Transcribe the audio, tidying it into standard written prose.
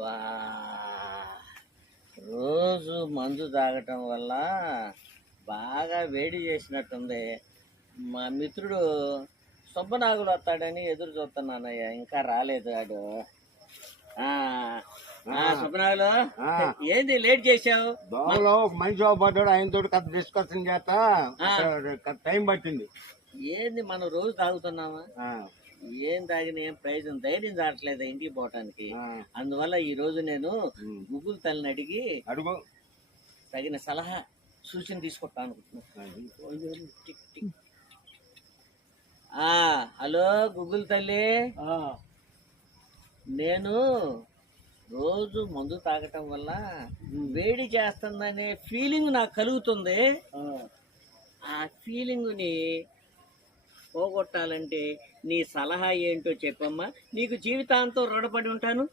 బా రోజు మందు తాగటం వల్ల బాగా వేడి చేసినట్టుంది. మా మిత్రుడు సుబ్బనాగులు వస్తాడని ఎదురు చూస్తున్నానయ్యా, ఇంకా రాలేదు వాడు. సుబ్బనాగులు, ఏంది లేట్ చేసావు? దోమలో ఒక మనిషి పడ్డాడు, ఆయనతో కథ డిస్కషన్ చేస్తా టైం పట్టింది. ఏంది మనం రోజు తాగుతున్నామా? ఏం తాగిన ఏం ప్రయోజనం, ధైర్యం రావట్లేదు ఇంటికి పోవటానికి. అందువల్ల ఈ రోజు నేను గూగుల్ తల్లిని అడిగి అడుగు తగిన సలహా సూచన తీసుకుంటా అనుకుంటున్నాను. హలో గూగుల్ తల్లి, నేను రోజు మందు తాగటం వల్ల వేడి చేస్తుందనే ఫీలింగ్ నాకు కలుగుతుంది. ఆ ఫీలింగ్ని పోగొట్టాలంటే నీ సలహా ఏంటో చెప్పమ్మా, నీకు జీవితాంతం రుణపడి ఉంటాను.